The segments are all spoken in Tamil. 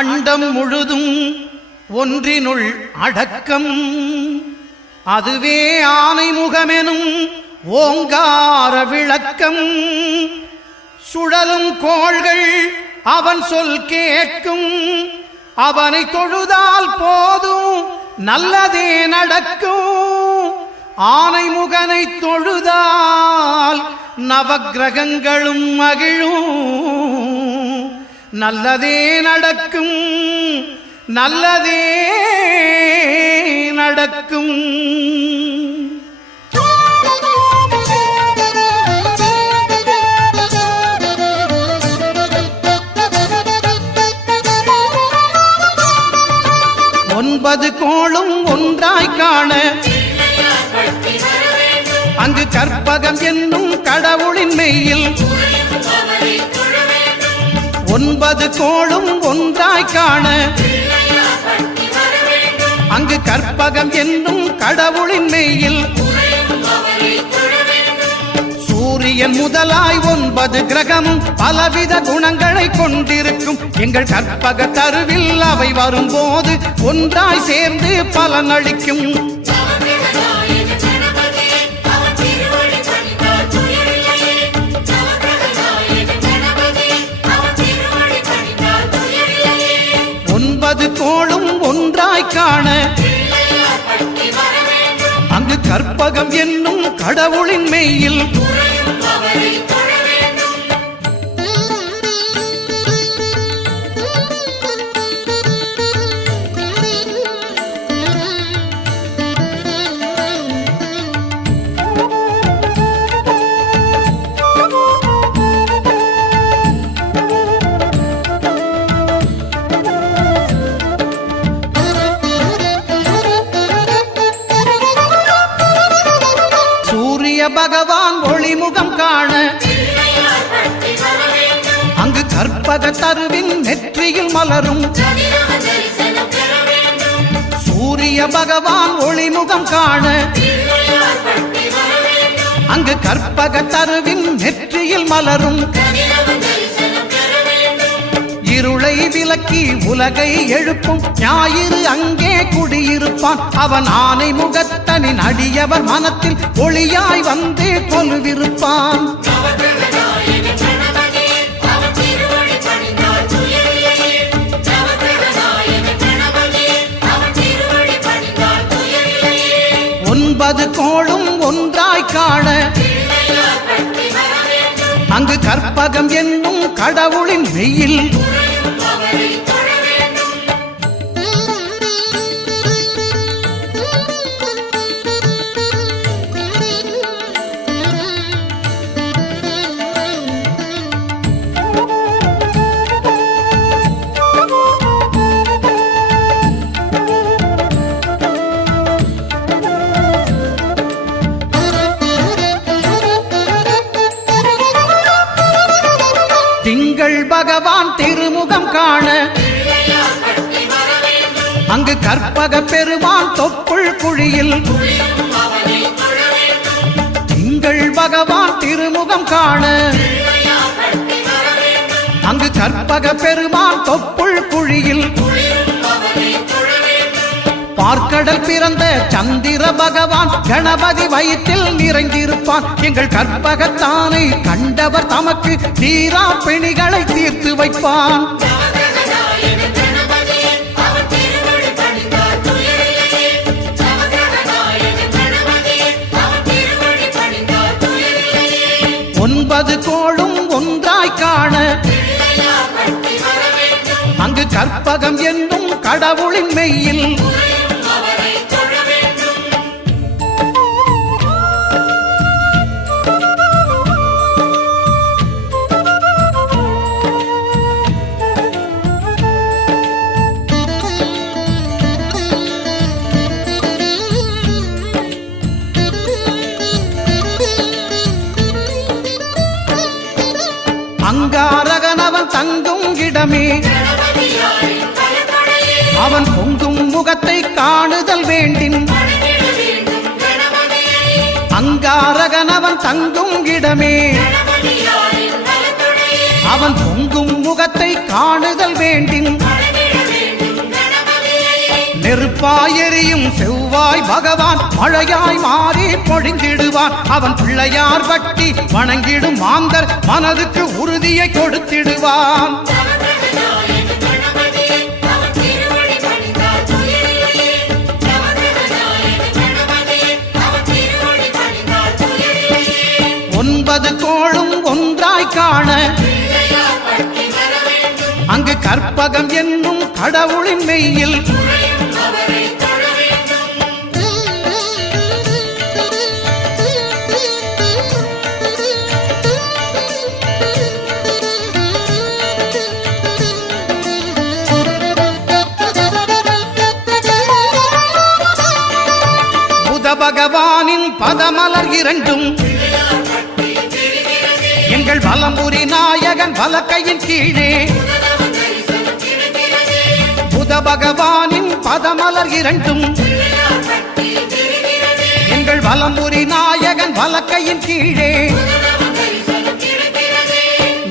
அண்டம் முழுதும் ஒன்றினுள் அடக்கம். அதுவே ஆனைமுகமெனும் ஓங்கார விளக்கம். சுழலும் கோள்கள் அவன் சொல் கேட்கும். அவனை தொழுதால் போதும் நல்லதே நடக்கும். ஆனைமுகனை தொழுதால் நவக்கிரகங்களும் மகிழும். நல்லதே நடக்கும், நல்லதே நடக்கும். ஒன்பது கோளும் ஒன்றாய் காண அங்கு கற்பகம் என்னும் கடவுளின் மெய்யில். ஒன்பது கோளும் ஒன்றாய் காண அங்கு கற்பகம் என்னும் கடவுளின் மெய்யில். சூரியன் முதலாய் 9 கிரகமும் பலவித குணங்களை கொண்டிருக்கும். எங்கள் கற்பக தருவில் அவை வரும்போது ஒன்றாய் சேர்ந்து பலனளிக்கும். ஒன்பது கோளும் ஒன்றாய் காண அங்கு கற்பகம் என்னும் கடவுளின் மெய்யில். பகவான் ஒளிமுகம் காண அங்கு கற்பக தருவின் நெற்றியில் மலரும். சூரிய பகவான் ஒளிமுகம் காண அங்கு கற்பக தருவின் நெற்றியில் மலரும். இருளை விலக்கி உலகை எழுப்பும் ஞாயிறு அங்கே குடியிருப்பான். அவன் ஆனை முகத்தனின் அடியவர் மனத்தில் ஒளியாய் வந்து கொலுவிருப்பான். ஒன்பது கோளும் ஒன்றாய் காண அங்கு கற்பகம் என்னும் கடவுளின் மெய்யில். திங்கள் பகவான் திருமுகம் காண அங்கு கற்பக பெருமான் தொப்புள் குழியில். திங்கள் பகவான் திருமுகம் காண அங்கு கற்பக பெருமான் தொப்புள் குழியில். பார்க்கடல் பிறந்த சந்திர பகவான் கணபதி வயிற்றில் நிறைந்திருப்பான். எங்கள் கற்பகத்தானை கண்டவர் தமக்கு தீரா பிணிகளை தீர்த்து வைப்பான். ஒன்பது கோளும் ஒன்றாய் காண அங்கு கற்பகம் என்னும் கடவுளின் மெய்யில். அங்காரகனவன் தங்கும் இடமே அவன் பொங்கும் முகத்தை காணுதல் வேண்டின். அங்காரகனவன் தங்கும் இடமே அவன் பொங்கும் முகத்தை காணுதல் வேண்டின். நெருப்பாயெறியும் செவ்வாய் பகவான் மழையாய் மாறி பொழிந்திடுவான். அவன் பிள்ளையார் பட்டி வணங்கிடும் மாந்தர் மனதுக்கு உறுதியை கொடுத்திடுவான். ஒன்பது கோளும் ஒன்றாய் காண அங்கு கற்பகம் என்னும் கடவுளின் மெய்யில் புத பகவானின் பதமலர் இரண்டும் எங்கள் வலம்புரி நாயகன் வலக்கையின் கீழே. புத பகவானின் பதமலர் இரண்டும் எங்கள் வலம்புரி நாயகன் வலக்கையின் கீழே.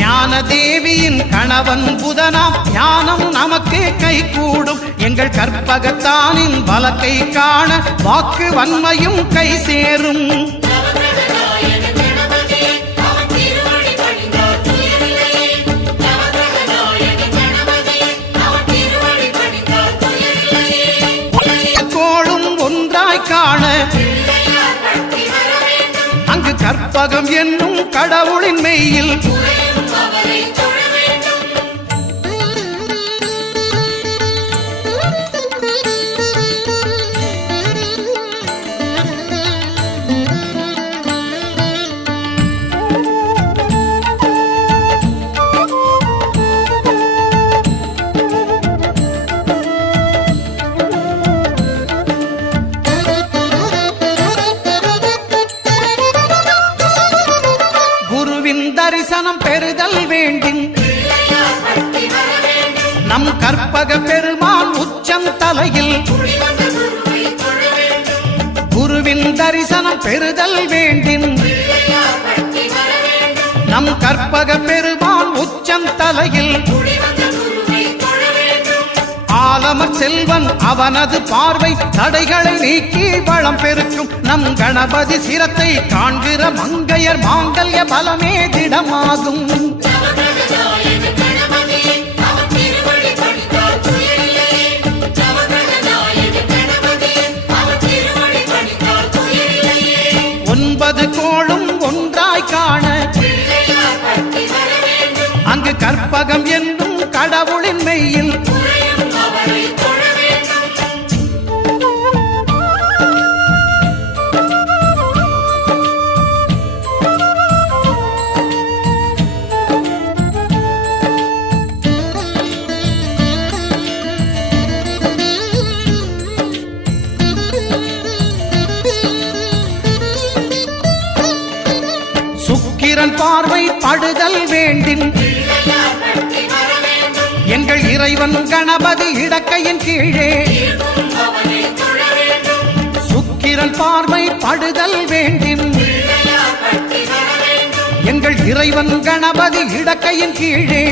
ஞான தேவியின் கணவன் புதனாம் ஞானம் நமக்கு கை கூடும். எங்கள் கற்பகத்தானின் வலக்கை காண வாக்கு வன்மையும் கை சேரும். காண அங்கு கற்பகம் என்னும் கடவுளின் மெய்யில் தரிசனம் பெறுதல் வேண்டும். நம் கற்பக பெருமான் உச்சம் தலையில் குருவின் தரிசனம் பெறுதல் வேண்டும். நம் கற்பக பெருமான் உச்சம் தலையில் ஆலமர் செல்வன் அவனது பார்வை தடைகளை நீக்கி வளம் பெருக்கும். நம் கணபதி சிரத்தை காண்கிற மங்கையர் மாங்கல்ய பலமே திடமாகும். ஒன்பது கோளும் ஒன்றாய் காண அங்கு கற்பகம் என்னும் கடவுளின் மெய்யில் சுக்கிரன் பார்வை படுதல் வேண்டும். எங்கள் இறைவன் கணபதி இடக்கையின் கீழே சுக்கிரன் பார்வை படுதல் வேண்டும். எங்கள் இறைவன் கணபதி இடக்கையின் கீழே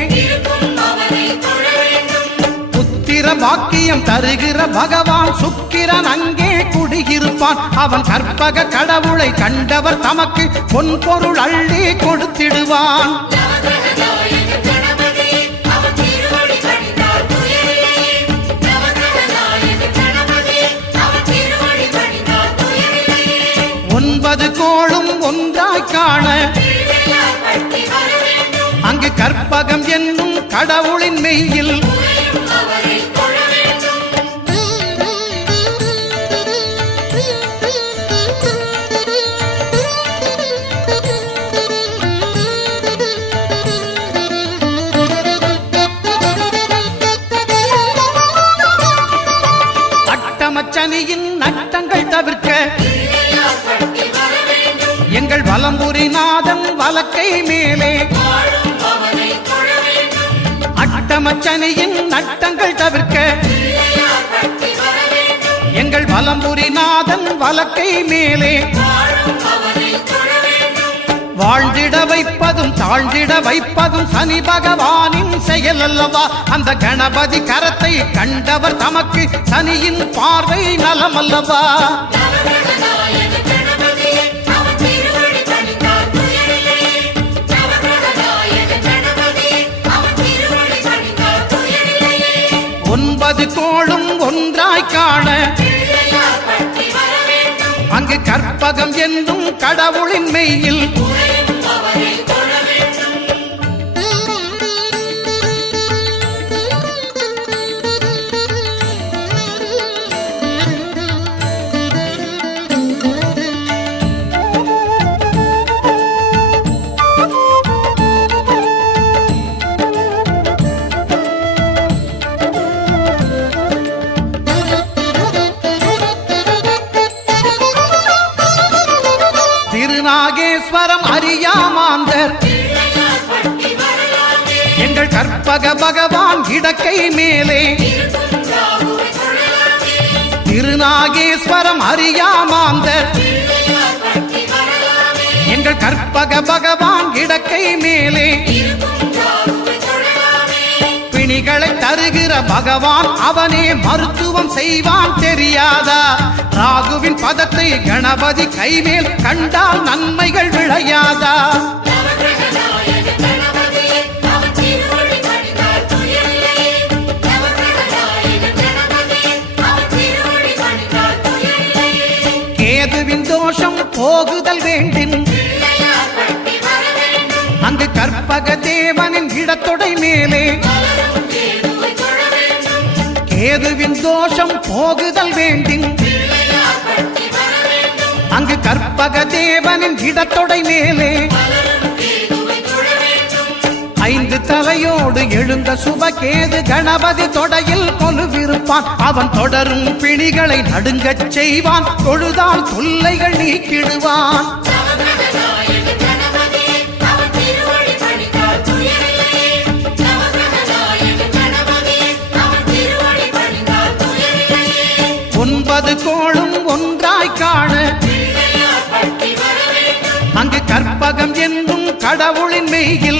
புத்திர பாக்கியம் தருகிற பகவான் சுக்கிரன் அங்கே குடியிருப்பான். அவன் கற்பக கடவுளை கண்டவர் தமக்கு பொன் பொருள் அள்ளி கொடுத்திடுவான். ஒன்பது கோளும் ஒன்றாய் காண அங்கு கற்பகம் என்னும் கடவுளின் மெய்யில் அட்டமச்சனியின் நட்டங்கள் தவிர்க்க எங்கள் வலம்புரி நாதன் வலக்கை மேலே அட்டமச்சனியின் நட்டங்கள் தவிர்க்க எங்கள் வலம்புரி நாதன் வலக்கை மேலே வாழ்ந்திட வைப்பதும் தாழ்ந்திட வைப்பதும் சனி பகவானின் செயல் அல்லவா? அந்த கணபதி கரத்தை கண்டவர் தமக்கு சனியின் பார்வை நலம் அல்லவா? ஒன்பது கோளும் ஒன்றாய் காண அங்கு கற்பகம் என்னும் கடவுளின் மெய்யில் திருநாகேஸ்வரம் அறியாமாந்தர் எங்கள் கற்பக பகவான் இடக்கை மேலே திருநாகேஸ்வரம் அறியாமாந்தர் எங்கள் கற்பக பகவான் இடக்கை மேலே பிணிகளை தருகிற பகவான் அவனே மருத்துவம் செய்வான் தெரியாதா? ராகுவின் பதத்தை கணபதி கைமேல் கண்டால் நன்மைகள் விளையாதா? கேதுவின் தோஷம் போகுதல் வேண்டின் அங்கு கற்பக தேவனின் இடத்தொடை மேலே கேதுவின் தோஷம் போகுதல் வேண்டின் அங்கு கற்பக தேவனின் இடத்தொடை மேலே ஐந்து தலையோடு எழுந்த சுபகேது கணபதி தொடையில் கொலுவிருப்பான். அவன் தொடரும் பிணிகளை நடுங்கச் செய்வான். தொழுதால் தொல்லைகள் நீக்கிடுவான். ஒன்பது கோளும் ஒன்றாய் காண அங்கு கற்பகம் என்னும் கடவுளின் மெய்யில்